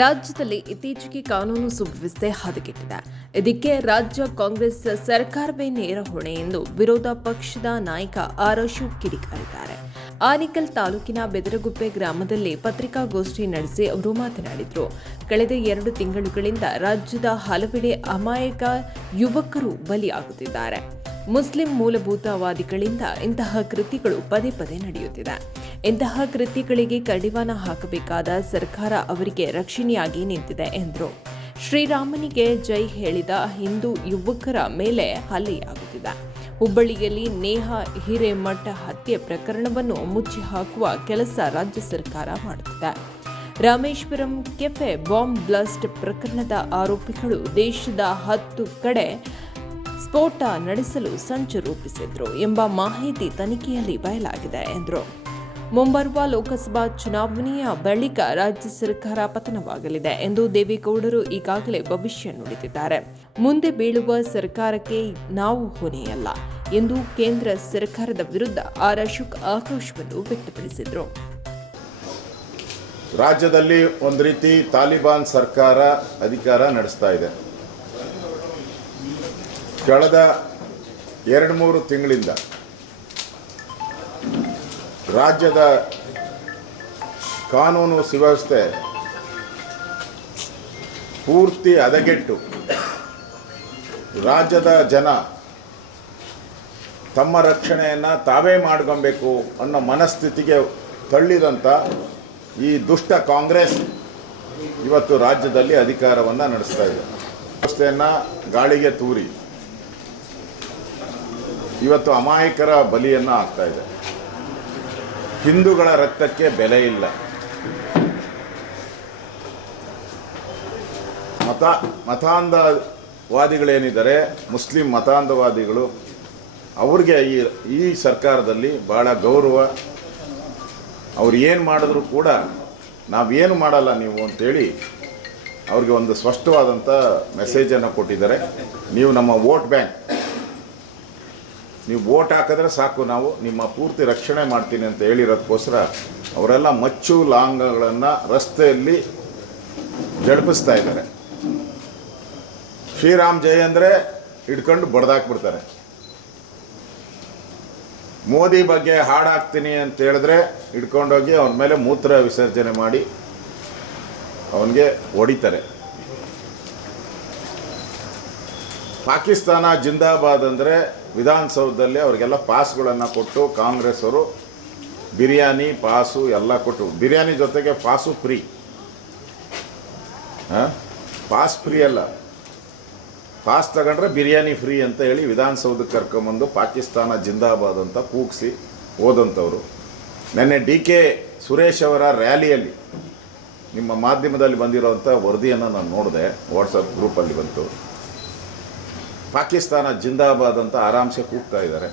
ರಾಜ್ಯದಲ್ಲಿ ಇತ್ತೀಚೆಗೆ ಕಾನೂನು ಸುವ್ಯವಸ್ಥೆ ಹದಗೆಟ್ಟಿದೆ. ಇದಕ್ಕೆ ರಾಜ್ಯ ಕಾಂಗ್ರೆಸ್ ಸರ್ಕಾರವೇ ನೇರ ಹೊಣೆ ಎಂದು ವಿರೋಧ ಪಕ್ಷದ ನಾಯಕ ಆರ್ ಅಶೋಕ್ ಕಿಡಿಕಾರಿದ್ದಾರೆ. ಆನೇಕಲ್ ತಾಲೂಕಿನ ಬೆದರಗುಪ್ಪೆ ಗ್ರಾಮದಲ್ಲಿ ಪತ್ರಿಕಾಗೋಷ್ಠಿ ನಡೆಸಿ ಅವರು ಮಾತನಾಡಿದರು. ಕಳೆದ 2 ತಿಂಗಳುಗಳಿಂದ ರಾಜ್ಯದ ಹಲವೆಡೆ ಅಮಾಯಕ ಯುವಕರು ಬಲಿಯಾಗುತ್ತಿದ್ದಾರೆ. ಮುಸ್ಲಿಂ ಮೂಲಭೂತವಾದಿಗಳಿಂದ ಇಂತಹ ಕೃತ್ಯಗಳು ಪದೇ ಪದೇ ನಡೆಯುತ್ತಿದೆ. ಇಂತಹ ಕೃತ್ಯಗಳಿಗೆ ಕಡಿವಾಣ ಹಾಕಬೇಕಾದ ಸರ್ಕಾರ ಅವರಿಗೆ ರಕ್ಷಣೆಯಾಗಿ ನಿಂತಿದೆ ಎಂದರು. ಶ್ರೀರಾಮನಿಗೆ ಜೈ ಹೇಳಿದ ಹಿಂದೂ ಯುವಕರ ಮೇಲೆ ಹಲ್ಲೆಯಾಗುತ್ತಿದೆ. ಹುಬ್ಬಳ್ಳಿಯಲ್ಲಿ ನೇಹಾ ಹಿರೇಮಠ ಹತ್ಯೆ ಪ್ರಕರಣವನ್ನು ಮುಚ್ಚಿ ಹಾಕುವ ಕೆಲಸ ರಾಜ್ಯ ಸರ್ಕಾರ ಮಾಡುತ್ತಿದೆ. ರಾಮೇಶ್ವರಂ ಕೆಫೆ ಬಾಂಬ್ ಬ್ಲಾಸ್ಟ್ ಪ್ರಕರಣದ ಆರೋಪಿಗಳು ದೇಶದ 10 ಕಡೆ ಸ್ಫೋಟ ನಡೆಸಲು ಸಂಚು ರೂಪಿಸಿದ್ರು ಎಂಬ ಮಾಹಿತಿ ತನಿಖೆಯಲ್ಲಿ ಬಯಲಾಗಿದೆ ಎಂದರು. ಮುಂಬರುವ ಲೋಕಸಭಾ ಚುನಾವಣೆಯ ಬಳಿಕ ರಾಜ್ಯ ಸರ್ಕಾರ ಪತನವಾಗಲಿದೆ ಎಂದು ದೇವೇಗೌಡರು ಈಗಾಗಲೇ ಭವಿಷ್ಯ ನುಡಿದಿದ್ದಾರೆ. ಮುಂದೆ ಬೀಳುವ ಸರ್ಕಾರಕ್ಕೆ ನಾವು ಹೊಣೆಯಲ್ಲ ಎಂದು ಕೇಂದ್ರ ಸರ್ಕಾರದ ವಿರುದ್ಧ ಆರ್ ಅಶೋಕ್ ಆಕ್ರೋಶವನ್ನು ವ್ಯಕ್ತಪಡಿಸಿದರು. ರಾಜ್ಯದಲ್ಲಿ ಒಂದು ರೀತಿ ತಾಲಿಬಾನ್ ಸರ್ಕಾರ ಅಧಿಕಾರ ನಡೆಸ್ತಾ ಇದೆ. ಕಳೆದ 2-3 ತಿಂಗಳಿಂದ ರಾಜ್ಯದ ಕಾನೂನು ಸುವ್ಯವಸ್ಥೆ ಪೂರ್ತಿ ಹದಗೆಟ್ಟು ರಾಜ್ಯದ ಜನ ತಮ್ಮ ರಕ್ಷಣೆಯನ್ನು ತಾವೇ ಮಾಡ್ಕೊಬೇಕು ಅನ್ನೋ ಮನಸ್ಥಿತಿಗೆ ತಳ್ಳಿದಂಥ ಈ ದುಷ್ಟ ಕಾಂಗ್ರೆಸ್ ಇವತ್ತು ರಾಜ್ಯದಲ್ಲಿ ಅಧಿಕಾರವನ್ನು ನಡೆಸ್ತಾ ಇದೆ. ವ್ಯವಸ್ಥೆಯನ್ನು ಗಾಳಿಗೆ ತೂರಿ ಇವತ್ತು ಅಮಾಯಕರ ಬಲಿಯನ್ನು ಆಗ್ತಾ ಇದೆ. ಹಿಂದೂಗಳ ರಕ್ತಕ್ಕೆ ಬೆಲೆ ಇಲ್ಲ. ಮತಾಂಧವಾದಿಗಳೇನಿದ್ದಾರೆ, ಮುಸ್ಲಿಂ ಮತಾಂಧವಾದಿಗಳು, ಅವ್ರಿಗೆ ಈ ಸರ್ಕಾರದಲ್ಲಿ ಭಾಳ ಗೌರವ. ಅವ್ರು ಏನು ಮಾಡಿದ್ರು ಕೂಡ ನಾವೇನು ಮಾಡಲ್ಲ ನೀವು ಅಂತೇಳಿ ಅವ್ರಿಗೆ ಒಂದು ಸ್ಪಷ್ಟವಾದಂಥ ಮೆಸೇಜನ್ನು ಕೊಟ್ಟಿದ್ದಾರೆ. ನೀವು ನಮ್ಮ ವೋಟ್ ಬ್ಯಾಂಕ್, ನೀವು ವೋಟ್ ಹಾಕಿದ್ರೆ ಸಾಕು, ನಾವು ನಿಮ್ಮ ಪೂರ್ತಿ ರಕ್ಷಣೆ ಮಾಡ್ತೀನಿ ಅಂತ ಹೇಳಿರೋದಕ್ಕೋಸ್ಕರ ಅವರೆಲ್ಲ ಮಚ್ಚು ಲಾಂಗಗಳನ್ನು ರಸ್ತೆಯಲ್ಲಿ ಜಡಪಿಸ್ತಾ ಇದ್ದಾರೆ. ಶ್ರೀರಾಮ್ ಜೈ ಅಂದರೆ ಹಿಡ್ಕೊಂಡು ಬಡ್ದಾಕ್ಬಿಡ್ತಾರೆ. ಮೋದಿ ಬಗ್ಗೆ ಹಾಡಾಕ್ತೀನಿ ಅಂತ ಹೇಳಿದ್ರೆ ಹಿಡ್ಕೊಂಡೋಗಿ ಅವನ ಮೇಲೆ ಮೂತ್ರ ವಿಸರ್ಜನೆ ಮಾಡಿ ಅವನಿಗೆ ಹೊಡಿತಾರೆ. ಪಾಕಿಸ್ತಾನ ಜಿಂದಾಬಾದ್ ಅಂದರೆ ವಿಧಾನಸೌಧದಲ್ಲಿ ಅವರಿಗೆಲ್ಲ ಪಾಸ್ಗಳನ್ನು ಕೊಟ್ಟು ಕಾಂಗ್ರೆಸ್ ಅವರು ಬಿರಿಯಾನಿ ಪಾಸು ಎಲ್ಲ ಕೊಟ್ಟು, ಬಿರಿಯಾನಿ ಜೊತೆಗೆ ಪಾಸು ಫ್ರೀ, ಪಾಸ್ ಫ್ರೀ ಅಲ್ಲ, ಪಾಸ್ ತಗೊಂಡ್ರೆ ಬಿರಿಯಾನಿ ಫ್ರೀ ಅಂತ ಹೇಳಿ ವಿಧಾನಸೌಧಕ್ಕೆ ಕರ್ಕೊಂಬಂದು ಪಾಕಿಸ್ತಾನ ಜಿಂದಾಬಾದ್ ಅಂತ ಕೂಗಿಸಿ ಹೋದಂಥವ್ರು. ನೆನ್ನೆ DK ಸುರೇಶ್ ಅವರ ರ್ಯಾಲಿಯಲ್ಲಿ ನಿಮ್ಮ ಮಾಧ್ಯಮದಲ್ಲಿ ಬಂದಿರೋವಂಥ ವರದಿಯನ್ನು ನಾನು ನೋಡಿದೆ, ವಾಟ್ಸಪ್ ಗ್ರೂಪಲ್ಲಿ ಬಂತು. ಪಾಕಿಸ್ತಾನ ಜಿಂದಾಬಾದ್ ಅಂತ ಆರಾಮ್ಸೆ ಕೂಗ್ತಾ ಇದ್ದಾರೆ.